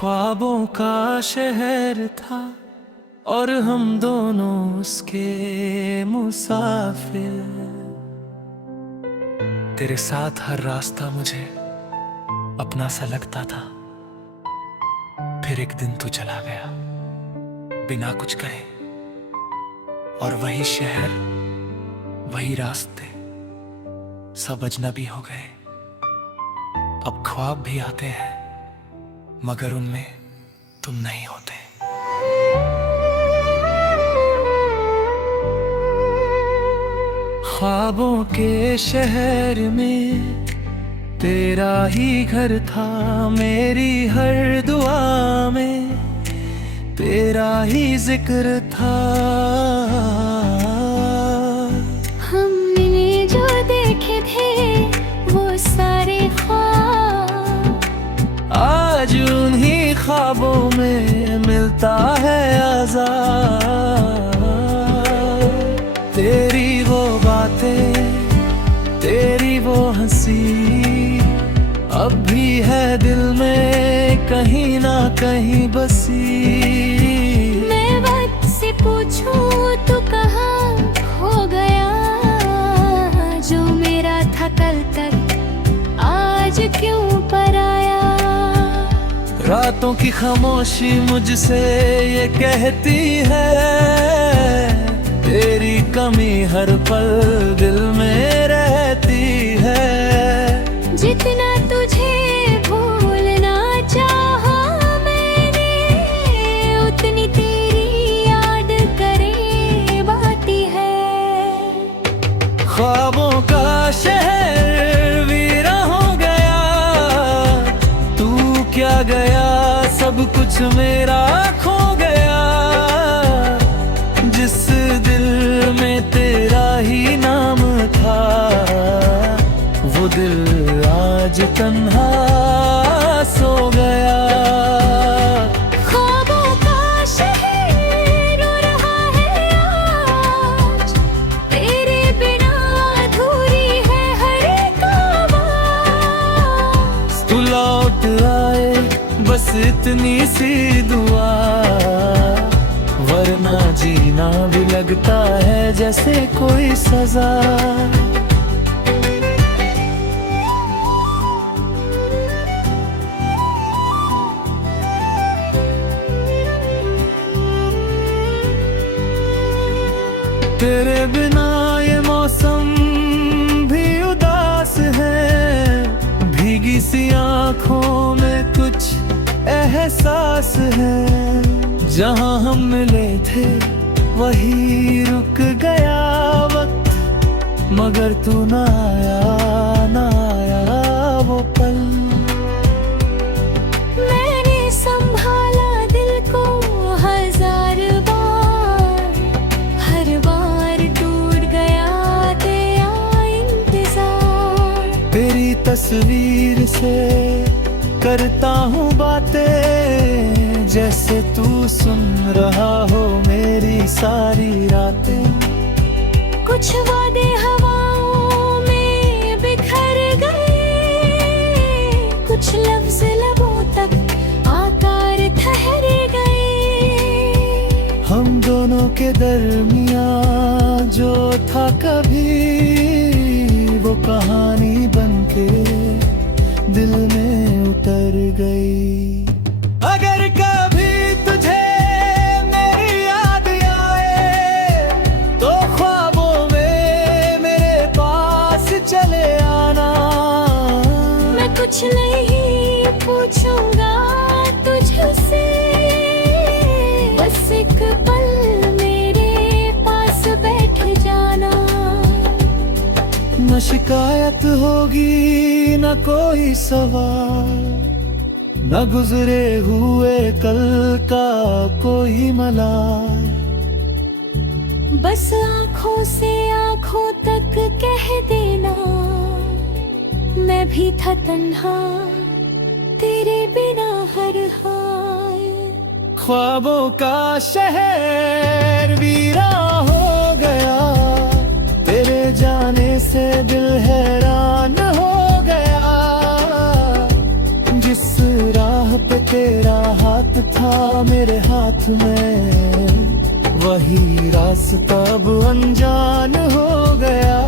ख्वाबों का शहर था और हम दोनों उसके मुसाफिर। तेरे साथ हर रास्ता मुझे अपना सा लगता था, फिर एक दिन तू चला गया बिना कुछ कहे, और वही शहर वही रास्ते सब अजनबी हो गए। अब ख्वाब भी आते हैं मगर उनमें तुम नहीं होते। ख्वाबों के शहर में तेरा ही घर था, मेरी हर दुआ में तेरा ही जिक्र था। हमने जो देखे थे वो सारे ख्वाब आज उन्हीं ख्वाबों में मिलता है आज़ाद। तेरी वो बातें, तेरी वो हंसी अब भी है दिल में कहीं ना कहीं बसी। मैं वक्त से पूछूं तो कहाँ खो गया, जो मेरा था कल तक आज क्यों पराया। रातों की खामोशी मुझसे ये कहती है, तेरी कमी हर पल दिल में रहती है। जितना तुझे भूलना चाहा मैंने, उतनी तेरी याद करे बाती है। ख्वाबों का शहर वीरा हो गया, तू क्या गया सब कुछ मेरा खो गया। जिस दिल में तेरा ही नाम था, वो दिल आज तन्हा सो गया। ख्वाबों का शहर रो रहा है आज, तेरे बिना अधूरी है हर एक आवाज़। तू लौट आए बस इतनी सी दुआ, वरना जीना भी लगता है जैसे कोई सजा। तेरे बिना ये मौसम भी उदास है, भीगी सी आंखों में कुछ एहसास है। जहां हम मिले थे वही रुक गया वक्त, मगर तू ना आया ना आया वो पल। मैंने संभाला दिल को हजार बार, हर बार टूट गया तेरा इंतजार। तेरी तस्वीर से करता हूँ बातें, जैसे तू सुन रहा हो मेरी सारी रातें। कुछ वादे हवाओं में बिखर गए, कुछ लफ्ज लबों तक आकार ठहर गए। हम दोनों के दरमियां जो था कभी, वो कहानी बनके दिल में उतर गई। अगर कभी तुझे मेरी याद आए तो ख्वाबों में मेरे पास चले आना। मैं कुछ नहीं पूछूंगा तुझसे, बस एक पल मेरे पास बैठ जाना। न शिकायत होगी न कोई सवाल, न गुजरे हुए कल का कोई मलाल। बस आँखों से आँखों तक कह देना, मैं भी था तन्हा तेरे बिना हर हाल। ख्वाबों का शहर वीरा हो गया, तेरे जाने से दिल हैरान हो गया। जिस राह पे तेरा था मेरे हाथ में, वही रास्ता अब अनजान हो गया।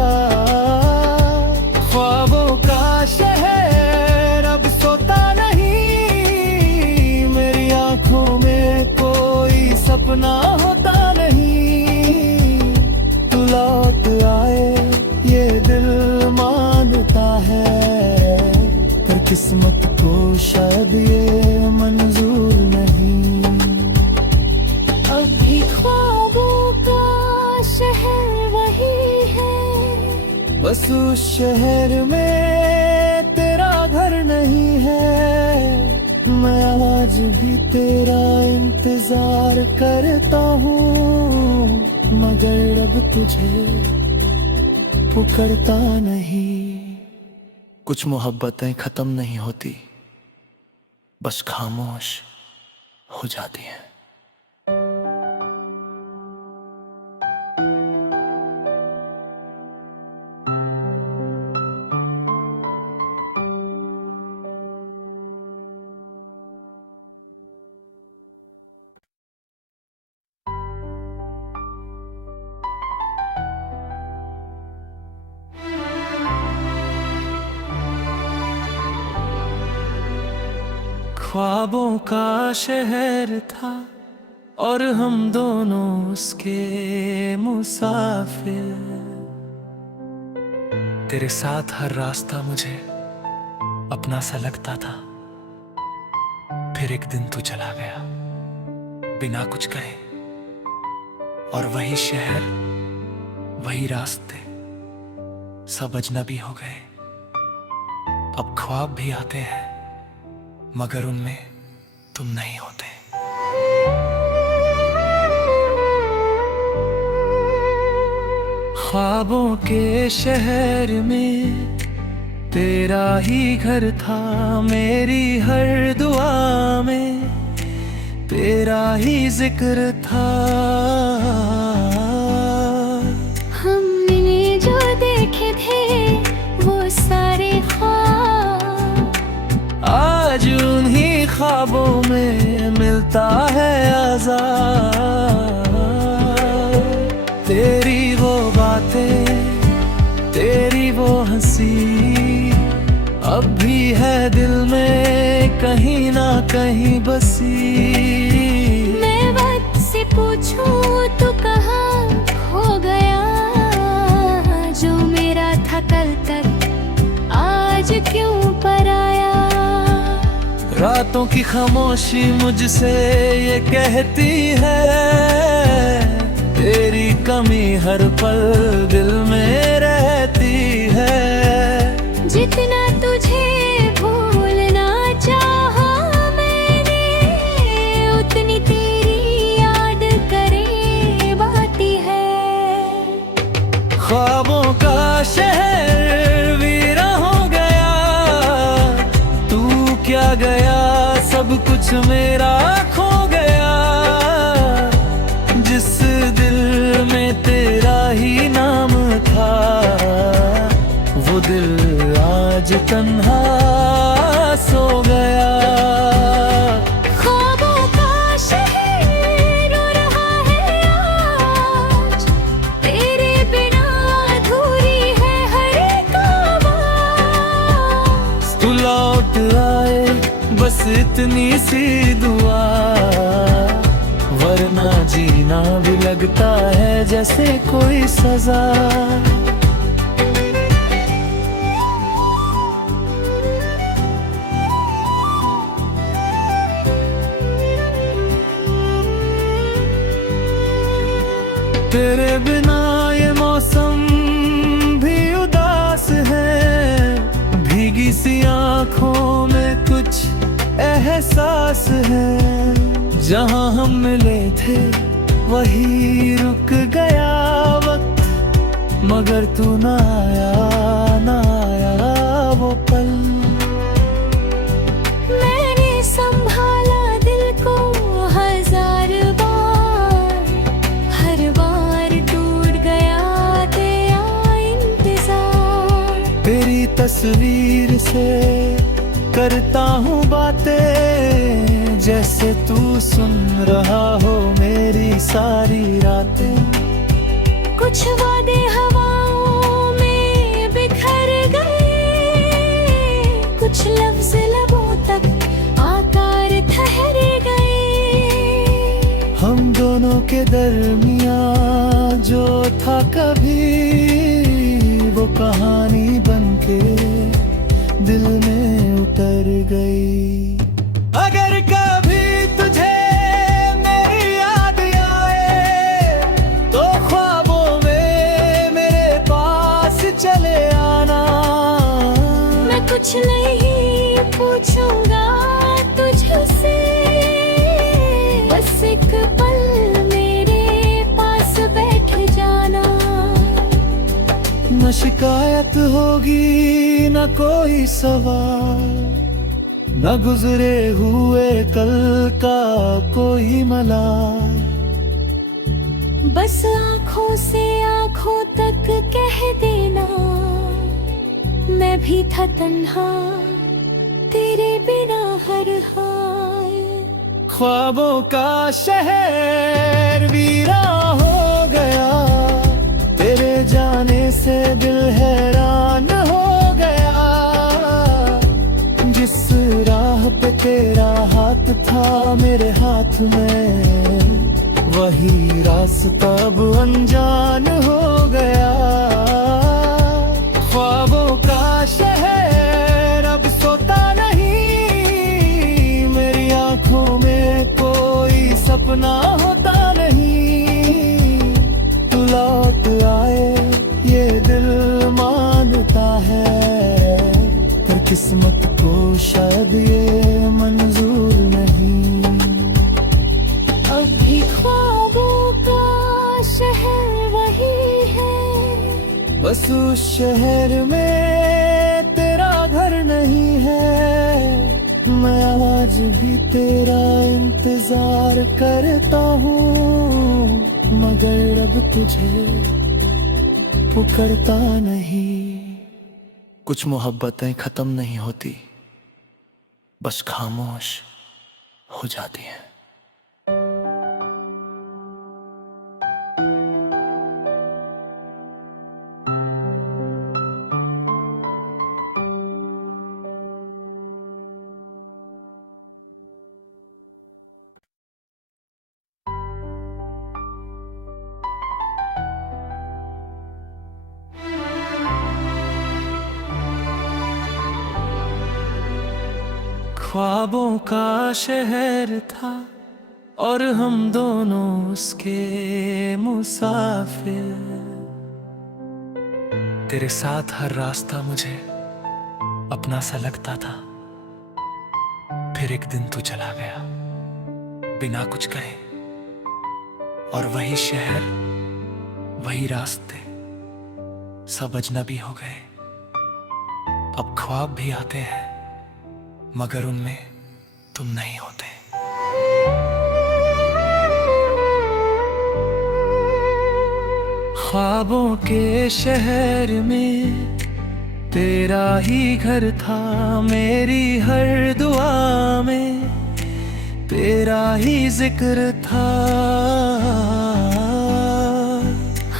ख्वाबों का शहर अब सोता नहीं, मेरी आंखों में कोई सपना होता नहीं। तू लौट आए ये दिल मानता है, पर किस्मत को शायद ये मंजूर नहीं। अब भी ख्वाबों का शहर वही है, बस उस शहर में तेरा घर नहीं है। मैं आज भी तेरा इंतजार करता हूँ, मगर अब तुझे पुकारता नहीं। कुछ मोहब्बतें खत्म नहीं होती, बस खामोश हो जाती हैं। ख्वाबों का शहर था और हम दोनों उसके मुसाफिर। तेरे साथ हर रास्ता मुझे अपना सा लगता था, फिर एक दिन तू चला गया बिना कुछ कहे। और वही शहर, वही रास्ते, सब अजनबी हो गए। अब ख्वाब भी आते हैं, मगर उनमें तुम नहीं होते। ख्वाबों के शहर में तेरा ही घर था, मेरी हर दुआ में तेरा ही जिक्र था। हमने जो देखे थे वो सारे ख्वाब, आज उन्हीं ख्वाबों में मिलता है आज़ाद। तेरी वो बातें, तेरी वो हंसी, अब भी है दिल में कहीं ना कहीं बसी। मैं वक्त से पूछूं तो कहाँ खो गया, जो मेरा था कल तक आज क्यों पराया। रातों की खामोशी मुझसे ये कहती है, तेरी कमी हर पल दिल में रहती है। जितना तुझे भूलना चाहा मैंने, उतनी तेरी याद करे बाती है। ख्वाबों का शहर वीरा हो गया, तू क्या गया सब कुछ मेरा खो गया। जिस दिल में तेरा ही नाम था, वो दिल आज तन्हा सो गया। ख्वाबों का शहर रो रहा है आज, तेरे बिना अधूरी है हर एक आवाज़। तू लौट आए बस इतनी सी दुआ, वरना जीना भी लगता है जैसे कोई सजा। तेरे बिना ये मौसम भी उदास है, भीगी सी आंखों में कुछ एहसास है। जहां हम मिले थे वही रुक गया वक्त, मगर तू ना आया, ना आया वो पल। मैंने संभाला दिल को हजार बार, हर बार टूट गया तेरा इंतजार। तेरी तस्वीर से करता हूँ बातें, जैसे तू सुन रहा हो मेरी सारी रातें। कुछ वादे हवाओं में बिखर गए, कुछ लफ्ज लबों तक आकार ठहर गए। हम दोनों के दरमियां जो था कभी, वो कहानी बनके दिल में उतर गई। अगर कभी तुझे मेरी याद आए तो ख्वाबों में मेरे पास चले आना। मैं कुछ नहीं पूछूंगा तुझसे, बस एक पल मेरे पास बैठ जाना। न शिकायत होगी न कोई सवाल, न गुजरे हुए कल का कोई मलाल। बस आँखों से आँखों तक कह देना, मैं भी था तन्हा तेरे बिना हर हाल। ख्वाबों का शहर वीरा हो गया, तेरे जाने से दिल हैरान हो गया। जिस राह पे तेरा हाथ था मेरे हाथ में, वही रास्ता अब अनजान हो गया। ख्वाबों का शहर अब सोता नहीं, मेरी आंखों में कोई सपना होता नहीं। तू लौट आए ये दिल मानता है, पर किस्मत को शायद ये मंजूर नहीं। अब भी ख्वाबों का शहर वही है, बस उस शहर में तेरा घर नहीं है। मैं आज भी तेरा इंतजार करता हूँ, मगर अब तुझे पुकारता नहीं। कुछ मोहब्बतें खत्म नहीं होती, बस खामोश हो जाती हैं। ख्वाबों का शहर था और हम दोनों उसके मुसाफिर। तेरे साथ हर रास्ता मुझे अपना सा लगता था, फिर एक दिन तू चला गया बिना कुछ कहे। और वही शहर, वही रास्ते, सब अजनबी हो गए। अब ख्वाब भी आते हैं, मगर उनमें तुम नहीं होते। ख्वाबों के शहर में तेरा ही घर था, मेरी हर दुआ में तेरा ही जिक्र था।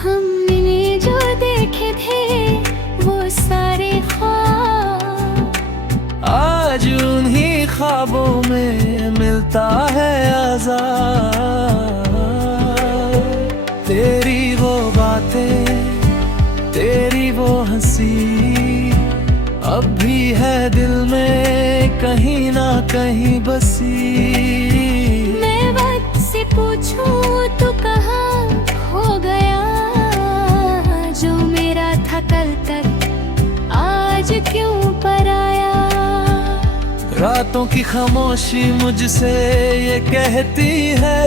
हमने जो देखे थे वो सारे ख्वाब, आज उन्हीं ख्वाबों में मिलता है आज़ाद। तेरी वो बातें, तेरी वो हंसी, अब भी है दिल में कहीं ना कहीं बसी। मैं वक्त से पूछूं तो कहाँ खो गया, जो मेरा था कल तक आज क्यों पराया। रातों की खामोशी मुझसे ये कहती है,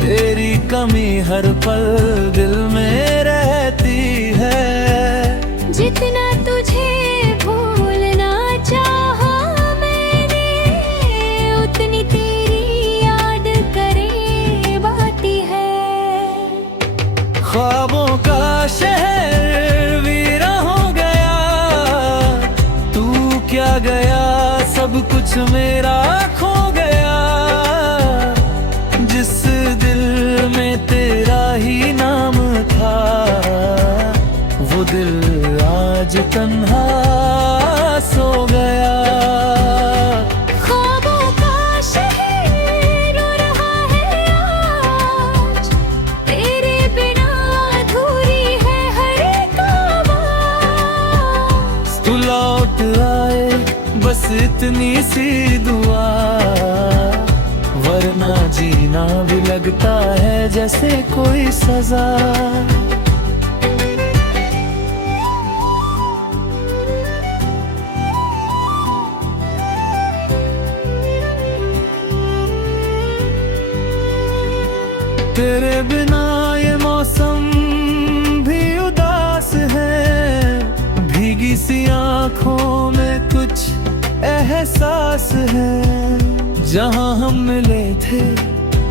तेरी कमी हर पल दिल में रहती है। जितना तुझे भूलना चाहा मैंने, उतनी तेरी याद करे बाती है। ख्वाबों का शहर वीरा हो गया, तू क्या गया सब कुछ मेरा खो इतनी सी दुआ, वरना जीना भी लगता है जैसे कोई सजा। तेरे बिना ये मौसम भी उदास है, भीगी सी आंखों में कुछ एहसास है। जहां हम मिले थे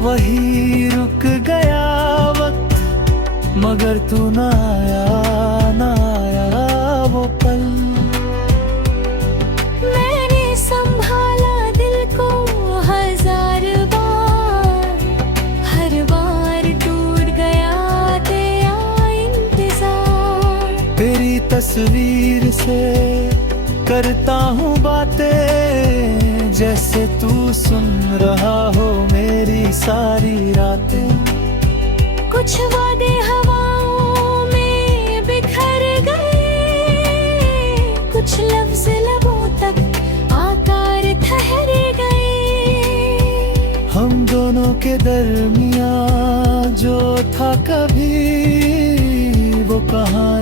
वही रुक गया वक्त, मगर तू ना आया, ना आया वो पल। मैंने संभाला दिल को हजार बार, हर बार टूट गया तेरा इंतजार। तेरी तस्वीर से करता हूँ बातें, जैसे तू सुन रहा हो मेरी सारी रातें। कुछ वादे हवाओं में बिखर गए, कुछ लफ्ज लबों तक आकार ठहर गए। हम दोनों के दरमियां जो था कभी, वो कहाँ